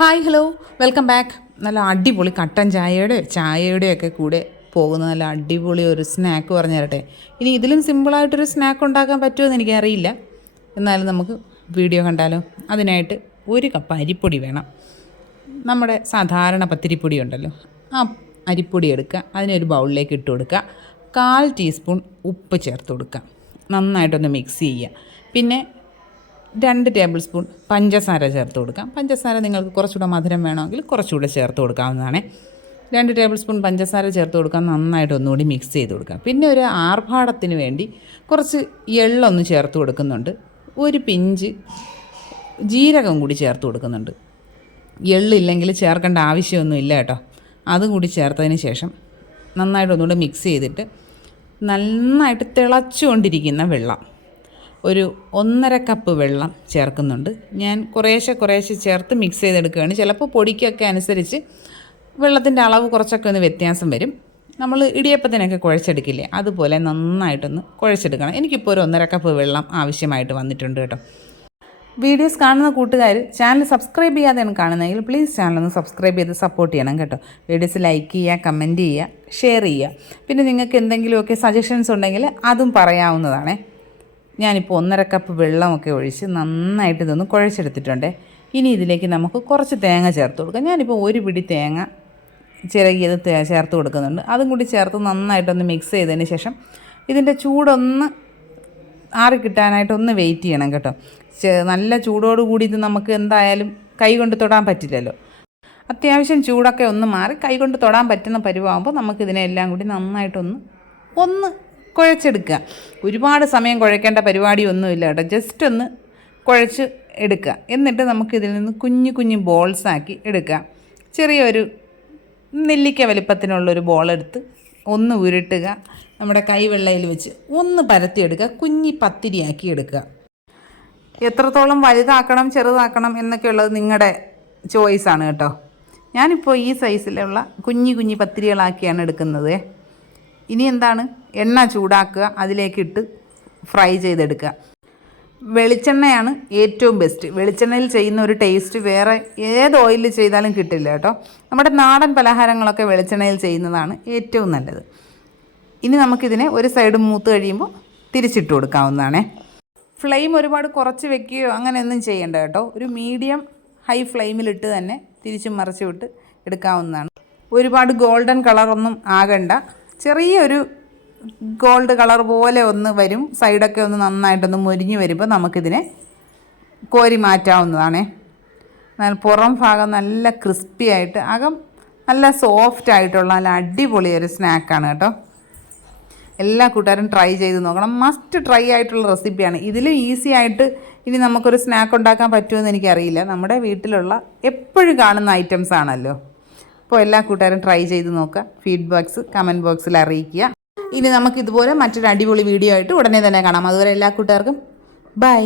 Hi hello welcome back നല്ല അടിപൊളി കട്ടൻ ചായയുടെ ചായയുടെ ഒക്കെ കൂടെ പോകുന്ന നല്ല അടിപൊളി ഒരു സ്നാക്ക് പറഞ്ഞു തരട്ടെ. ഇനി ഇതിലും സിമ്പിളായിട്ടൊരു സ്നാക്ക് ഉണ്ടാക്കാൻ പറ്റുമെന്ന് എനിക്കറിയില്ല. എന്നാലും നമുക്ക് വീഡിയോ കണ്ടാലോ? അതിനായിട്ട് ഒരു കപ്പ് അരിപ്പൊടി വേണം. നമ്മുടെ സാധാരണ പത്തിരിപ്പൊടി ഉണ്ടല്ലോ. ആ അരിപ്പൊടി എടുക്കുക. അതിനൊരു ബൗളിലേക്ക് ഇട്ട് കൊടുക്കുക. കാൽ ടീസ്പൂൺ ഉപ്പ് ചേർത്ത് കൊടുക്കുക. നന്നായിട്ടൊന്ന് മിക്സ് ചെയ്യുക. പിന്നെ രണ്ട് ടേബിൾ സ്പൂൺ പഞ്ചസാര ചേർത്ത് കൊടുക്കാം. പഞ്ചസാര നിങ്ങൾക്ക് കുറച്ചുകൂടെ മധുരം വേണമെങ്കിൽ കുറച്ചുകൂടെ ചേർത്ത് കൊടുക്കാവുന്നതാണ്. രണ്ട് ടേബിൾ സ്പൂൺ പഞ്ചസാര ചേർത്ത് കൊടുക്കാം. നന്നായിട്ട് ഒന്നുകൂടി മിക്സ് ചെയ്ത് കൊടുക്കാം. പിന്നെ ഒരു ആർഭാടത്തിന് വേണ്ടി കുറച്ച് എള്ളൊന്ന് ചേർത്ത് കൊടുക്കുന്നുണ്ട്. ഒരു പിഞ്ച് ജീരകം കൂടി ചേർത്ത് കൊടുക്കുന്നുണ്ട്. എള്ളില്ലെങ്കിൽ ചേർക്കേണ്ട ആവശ്യമൊന്നുമില്ല കേട്ടോ. അതും കൂടി ചേർത്തതിന് ശേഷം നന്നായിട്ട് ഒന്നുകൂടെ മിക്സ് ചെയ്തിട്ട് നന്നായിട്ട് തിളച്ചുകൊണ്ടിരിക്കുന്ന വെള്ളം ഒരു ഒന്നര കപ്പ് വെള്ളം ചേർക്കുന്നുണ്ട്. ഞാൻ കുറേശ്ശെ കുറേശ്ശെ ചേർത്ത് മിക്സ് ചെയ്തെടുക്കുകയാണ്. ചിലപ്പോൾ പൊടിക്കൊക്കെ അനുസരിച്ച് വെള്ളത്തിന്റെ അളവ് കുറച്ചൊക്കെ ഒന്ന് വ്യത്യാസം വരും. നമ്മൾ ഇടിയപ്പത്തിനൊക്കെ കുഴച്ചെടുക്കില്ലേ? അതുപോലെ നന്നായിട്ടൊന്ന് കുഴച്ചെടുക്കണം. എനിക്കിപ്പോൾ ഒരു ഒന്നര കപ്പ് വെള്ളം ആവശ്യമായിട്ട് വന്നിട്ടുണ്ട് കേട്ടോ. വീഡിയോസ് കാണുന്ന കൂട്ടുകാർ ചാനൽ സബ്സ്ക്രൈബ് ചെയ്യാതെയാണ് കാണുന്നതെങ്കിൽ പ്ലീസ് ചാനൽ ഒന്ന് സബ്സ്ക്രൈബ് ചെയ്ത് സപ്പോർട്ട് ചെയ്യണം കേട്ടോ. വീഡിയോസ് ലൈക്ക് ചെയ്യുക കമന്റ് ചെയ്യുക ഷെയർ ചെയ്യുക. പിന്നെ നിങ്ങൾക്ക് എന്തെങ്കിലുമൊക്കെ സജഷൻസ് ഉണ്ടെങ്കിൽ അതും പറയാവുന്നതാണേ. ഞാനിപ്പോൾ ഒന്നര കപ്പ് വെള്ളമൊക്കെ ഒഴിച്ച് നന്നായിട്ട് ഇതൊന്ന് കുഴച്ചെടുത്തിട്ടുണ്ട്. ഇനി ഇതിലേക്ക് നമുക്ക് കുറച്ച് തേങ്ങ ചേർത്ത് കൊടുക്കാം. ഞാനിപ്പോൾ ഒരു പിടി തേങ്ങ ചിരകിയത് ചേർത്ത് കൊടുക്കുന്നുണ്ട്. അതും കൂടി ചേർത്ത് നന്നായിട്ടൊന്ന് മിക്സ് ചെയ്തതിന് ശേഷം ഇതിന്റെ ചൂടൊന്ന് ആറി കിട്ടാനായിട്ട് ഒന്ന് വെയിറ്റ് ചെയ്യണം കേട്ടോ. നല്ല ചൂടോട് കൂടി ഇത് നമുക്ക് എന്തായാലും കൈ കൊണ്ട് തൊടാൻ പറ്റില്ലല്ലോ. അത്യാവശ്യം ചൂടൊക്കെ ഒന്ന് മാറി കൈ കൊണ്ട് തൊടാൻ പറ്റുന്ന പരുവാകുമ്പോൾ നമുക്കിതിനെല്ലാം കൂടി നന്നായിട്ടൊന്ന് ഒന്ന് കുഴച്ചെടുക്കുക. ഒരുപാട് സമയം കുഴക്കേണ്ട പരിപാടിയൊന്നുമില്ല കേട്ടോ. ജസ്റ്റ് ഒന്ന് കുഴച്ച് എടുക്കുക. എന്നിട്ട് നമുക്ക് നമുക്കിതിൽ നിന്ന് കുഞ്ഞു കുഞ്ഞു ബോൾസ് ആക്കി എടുക്കുക. ചെറിയൊരു നെല്ലിക്ക വലിപ്പത്തിനുള്ളൊരു ബോളെടുത്ത് ഒന്ന് ഉരുട്ടുക. നമ്മുടെ കൈവെള്ളയിൽ വെച്ച് ഒന്ന് പരത്തിയെടുക്കുക കുഞ്ഞി പത്തിരിയാക്കി എടുക്കുക. എത്രത്തോളം വലുതാക്കണം ചെറുതാക്കണം എന്നൊക്കെയുള്ളത് നിങ്ങളുടെ ചോയ്സാണ് കേട്ടോ. ഞാനിപ്പോൾ ഈ സൈസിലുള്ള കുഞ്ഞി കുഞ്ഞി പത്തിരികളാക്കിയാണ് എടുക്കുന്നത്. ഇനി എന്താണ്? എണ്ണ ചൂടാക്കുക അതിലേക്കിട്ട് ഫ്രൈ ചെയ്തെടുക്കുക. വെളിച്ചെണ്ണയാണ് ഏറ്റവും ബെസ്റ്റ് വെളിച്ചെണ്ണയിൽ ചെയ്യുന്ന ഒരു ടേസ്റ്റ് വേറെ ഏത് ഓയിലിൽ ചെയ്താലും കിട്ടില്ല കേട്ടോ. നമ്മുടെ നാടൻ പലഹാരങ്ങളൊക്കെ വെളിച്ചെണ്ണയിൽ ചെയ്യുന്നതാണ് ഏറ്റവും നല്ലത്. ഇനി നമുക്കിതിനെ ഒരു സൈഡ് മൂത്ത് കഴിയുമ്പോൾ തിരിച്ചിട്ട് കൊടുക്കാവുന്നതാണേ. ഫ്ലെയിം ഒരുപാട് കുറച്ച് വെക്കുകയോ അങ്ങനെയൊന്നും ചെയ്യേണ്ട കേട്ടോ. ഒരു മീഡിയം ഹൈ ഫ്ലെയിമിലിട്ട് തന്നെ തിരിച്ചും മറിച്ചും ഇട്ട് എടുക്കാവുന്നതാണ്. ഒരുപാട് ഗോൾഡൻ കളറൊന്നും ആകണ്ട. ചെറിയൊരു ഗോൾഡ് കളർ പോലെ ഒന്ന് വരും. സൈഡൊക്കെ ഒന്ന് നന്നായിട്ടൊന്ന് മുരിഞ്ഞ് വരുമ്പോൾ നമുക്കിതിനെ കോരി മാറ്റാവുന്നതാണേ. എന്നാൽ പുറം ഭാഗം നല്ല ക്രിസ്പി ആയിട്ട് അകം നല്ല സോഫ്റ്റ് ആയിട്ടുള്ള നല്ല അടിപൊളി ഒരു സ്നാക്കാണ് കേട്ടോ. എല്ലാ കൂട്ടുകാരും ട്രൈ ചെയ്ത് നോക്കണം. മസ്റ്റ് ട്രൈ ആയിട്ടുള്ള റെസിപ്പിയാണ്. ഇതിലും ഈസി ആയിട്ട് ഇനി നമുക്കൊരു സ്നാക്ക് ഉണ്ടാക്കാൻ പറ്റുമെന്ന് എനിക്കറിയില്ല. നമ്മുടെ വീട്ടിലുള്ള എപ്പോഴും കാണുന്ന ഐറ്റംസ് ആണല്ലോ അപ്പോൾ എല്ലാ കൂട്ടുകാരും ട്രൈ ചെയ്ത് നോക്കുക. ഫീഡ്ബാക്സ് കമന്റ് ബോക്സിൽ അറിയിക്കുക. ഇനി നമുക്ക് ഇതുപോലെ മറ്റൊരു അടിപൊളി വീഡിയോ ആയിട്ട് ഉടനെ തന്നെ കാണാം. അതുവരെ എല്ലാ കൂട്ടുകാർക്കും ബൈ